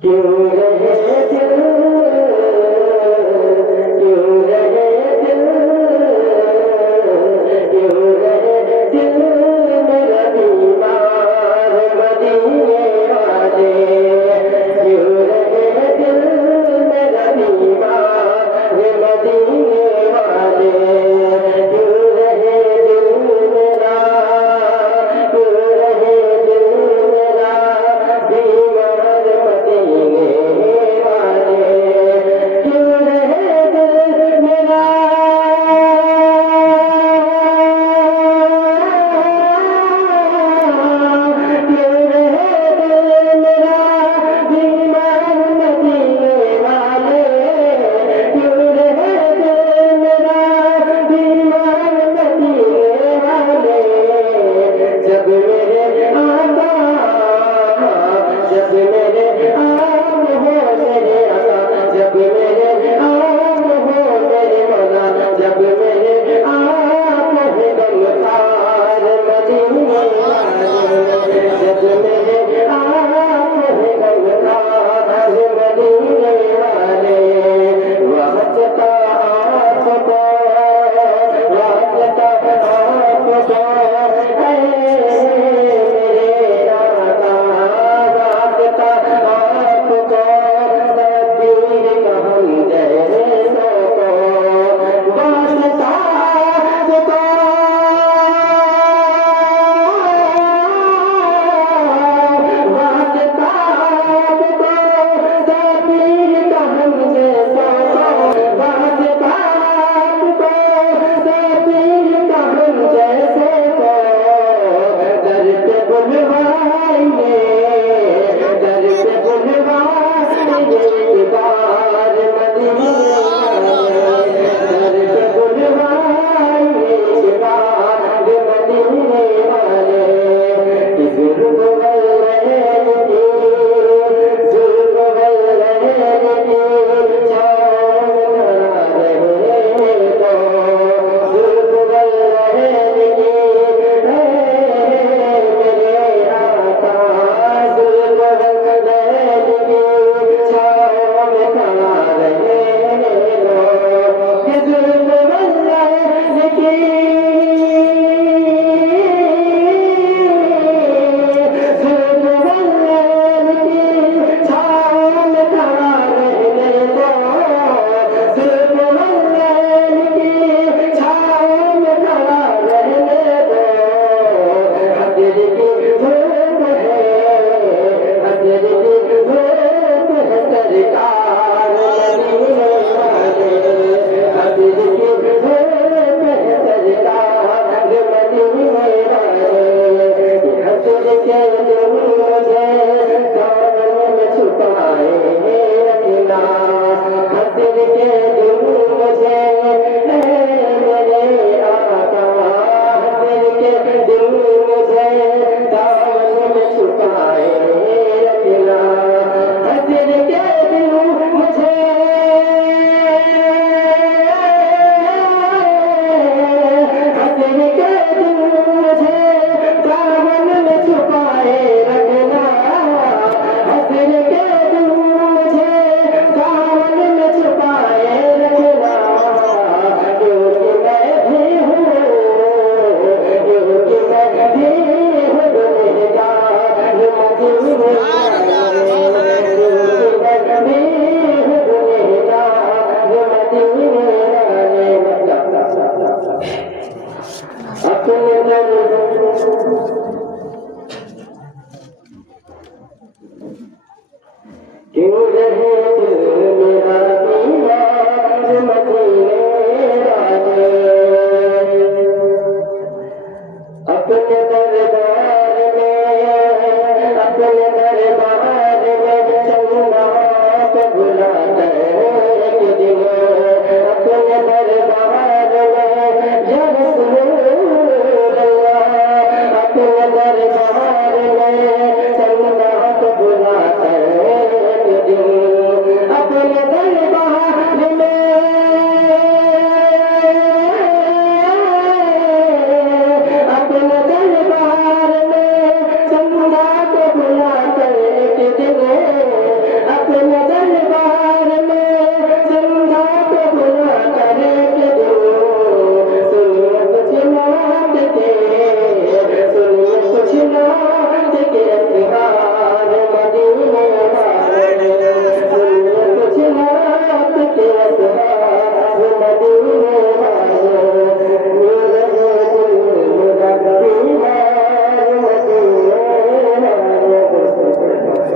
क्यों रहे दिल, क्यों रहे दिल, क्यों रहे दिल मेरा बीमार मदीने वाले, क्यों रहे दिल मेरा बीमार मदीने वाले, क्यों रहे दिल मेरा, क्यों रहे दिल मेरा बीमार मदीने वाले, क्यों रहे दिल मेरा, क्यों रहे दिल मेरा बीमार मदीने वाले, क्यों रहे दिल मेरा बीमार मदीने वाले, जब मेरे आका, जब मेरे आप हो मेरे आका, जब मेरे आप हो मेरे मौला, जब मेरे आप हो गमखार मदीने वाले, जब मेरे आप हो गमखार मदीने वाले, वास्ता आपको, वास्ता आपको है मेरे आका, वास्ता आपको तकदीर का हम जैसों को, वास्ता आपको, वास्ता आपको तकदीर का हम जैसों को, वास्ता आपको तकदीर का हम जैसे को, दर पे बुलवाइए, दर पे बुलवाइए एक बार मदीने वाले, दर पे बुलवाइए एक बार मदीने वाले, जुल्म वल्लैल की, जुल्म वल्लैल की छाँव खड़ा रहे तो, जुल्म वल्लैल की है मेरे आका, जुल्म वल्लैल की छाँव में खड़ा रहे तो, कि जुल्म वल्लैल की, जुल्म वल्लैल की छाँव में खड़ा रहने दो, जुल्म वल्लैल की छाँव में खड़ा रहने दो, हजर की धूप है, हजर की धूप है सरकार मदीने वाले, हजर की धूप है सरकार मदीने वाले, हजर के दिन मुझे दामन में छुपाए रखना, हजर के दिन मुझे मेरे आका, हजर के दिन मुझे दामन में छुपाए रखना, हजर के दिन मुझे, हजर के दिन मुझे दामन में छुपाए रखना, हजर के दिन मुझे दामन में छुपाए रखना, क्योंकि मैं भी हूँ, क्योंकि मैं भी हूँ गुनहगार मदीने वाले, क्योंकि मैं भी हूँ गुनहगार मदीने वाले, अपने दर क्यों रहे